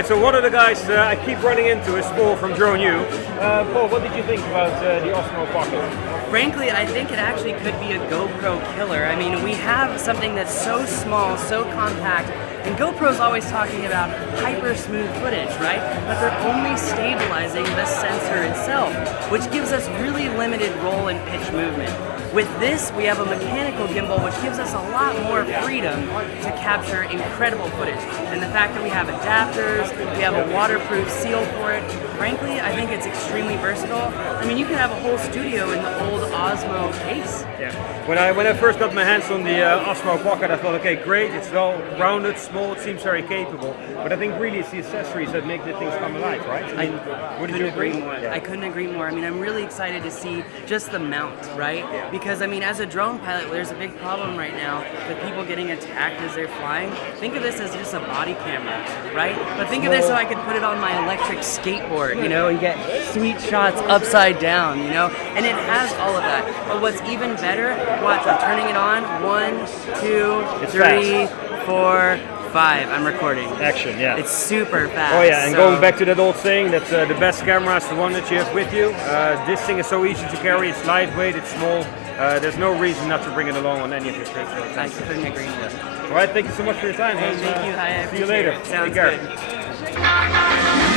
Alright, so one of the guys I keep running into is Paul from DroneDJ. Paul, what did you think about the Osmo Pocket? Frankly, I think it actually could be a GoPro killer. I mean, we have something that's so small, so compact, and GoPro's always talking about hyper smooth footage, right? But they're only stabilizing the sensor itself, which gives us really limited roll and pitch movement. With this, we have a mechanical gimbal, which gives us a lot more freedom to capture incredible footage. And the fact that we have adapters, we have a waterproof seal for it, frankly, I think it's extremely versatile. I mean, you could have a whole studio in the old Osmo case. Yeah. When I first got my hands on the Osmo Pocket, I thought, okay, great, it's well rounded, small, it seems very capable. But I think really it's the accessories that make the things come alive, right? I mean, wouldn't you agree? Yeah. I couldn't agree more. I mean, I'm really excited to see just the mount, right? Yeah. Because I mean, as a drone pilot, there's a big problem right now with people getting attacked as they're flying. Think of this as just a body camera, right? But think of this so I could put it on my electric skateboard, you know, and get sweet shots upside down, you know? And it has all of that. But what's even better, watch, I'm turning it on. 1, 2, 3, 4, 5. I'm recording. Action, yeah. It's super fast. Oh yeah, and going back to that old saying that the best camera is the one that you have with you. This thing is so easy to carry, it's lightweight, it's small. There's no reason not to bring it along on any of your trips. I couldn't agree more. All right, thank you so much for your time. Hey, thank you. Hi, I see you later. Sounds Take care. good.